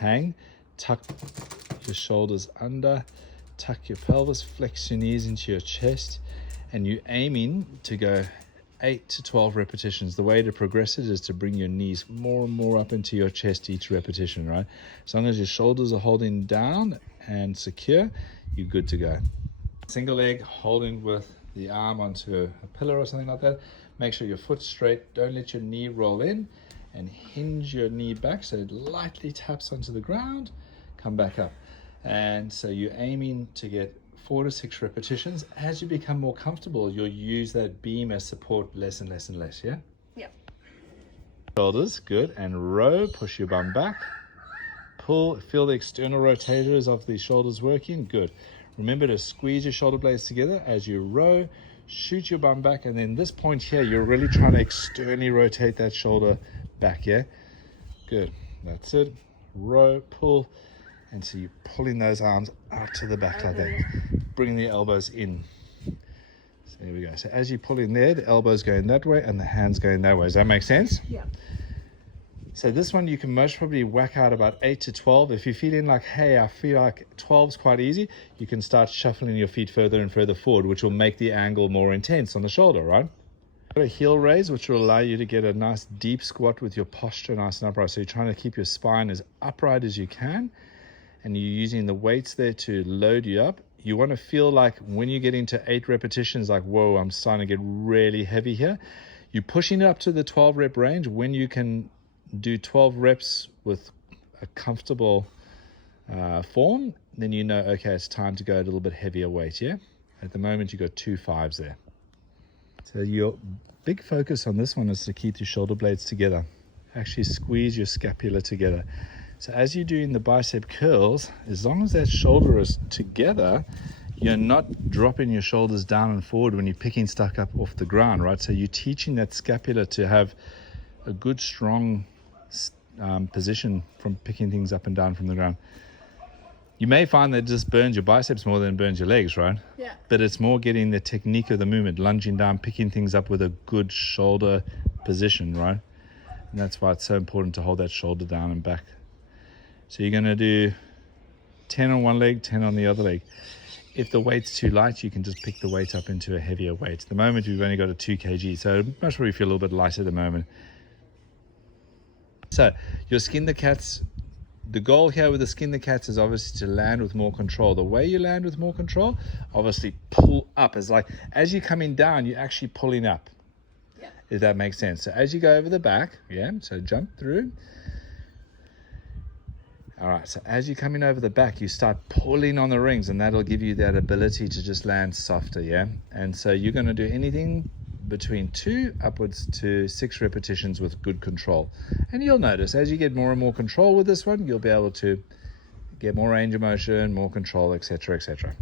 hang, tuck your shoulders under, tuck your pelvis, flex your knees into your chest, and you're aiming to go 8 to 12 repetitions. The way to progress it is to bring your knees more and more up into your chest each repetition, right? As long as your shoulders are holding down and secure, you're good to go. Single leg, holding with the arm onto a pillar or something like that. Make sure your foot's straight. Don't let your knee roll in, and hinge your knee back so it lightly taps onto the ground. Come back up. And so you're aiming to get 4 to 6 repetitions. As you become more comfortable, you'll use that beam as support less and less and less, yeah? Yep. Shoulders, good. And row, push your bum back. Pull, feel the external rotators of the shoulders working, good. Remember to squeeze your shoulder blades together as you row, shoot your bum back, and then this point here, you're really trying to externally rotate that shoulder back, yeah? Good, that's it. Row, pull, and so you're pulling those arms out to the back like that. Bringing the elbows in. So there we go. So as you pull in there, the elbows going that way and the hands going that way. Does that make sense? Yeah. So this one you can most probably whack out about 8 to 12. If you're feeling like, hey, I feel like 12's quite easy, you can start shuffling your feet further and further forward, which will make the angle more intense on the shoulder, right? Got a heel raise, which will allow you to get a nice deep squat with your posture nice and upright. So you're trying to keep your spine as upright as you can, and you're using the weights there to load you up. You want to feel like when you get into 8 repetitions, like, whoa, I'm starting to get really heavy here. You're pushing it up to the 12 rep range. When you can do 12 reps with a comfortable form, then you know, okay, it's time to go a little bit heavier weight, yeah? At the moment, you got 2 5s there. So your big focus on this one is to keep your shoulder blades together. Actually squeeze your scapula together. So as you're doing the bicep curls, as long as that shoulder is together, you're not dropping your shoulders down and forward when you're picking stuff up off the ground, right? So you're teaching that scapula to have a good, strong position from picking things up and down from the ground. You may find that it just burns your biceps more than it burns your legs, right? Yeah. But it's more getting the technique of the movement, lunging down, picking things up with a good shoulder position, right? And that's why it's so important to hold that shoulder down and back. So you're going to do 10 on one leg, 10 on the other leg. If the weight's too light, you can just pick the weight up into a heavier weight. At the moment, we've only got a 2 kg, so most probably feel a little bit light at the moment. So your skin the cats, the goal here with the skin the cats is obviously to land with more control. The way you land with more control, obviously pull up. It's like as you're coming down, you're actually pulling up. Yeah. If that makes sense. So as you go over the back, yeah, so jump through. All right, so as you're coming over the back, you start pulling on the rings, and that'll give you that ability to just land softer, yeah? And so you're going to do anything between 2 upwards to 6 repetitions with good control. And you'll notice as you get more and more control with this one, you'll be able to get more range of motion, more control, etc., etc.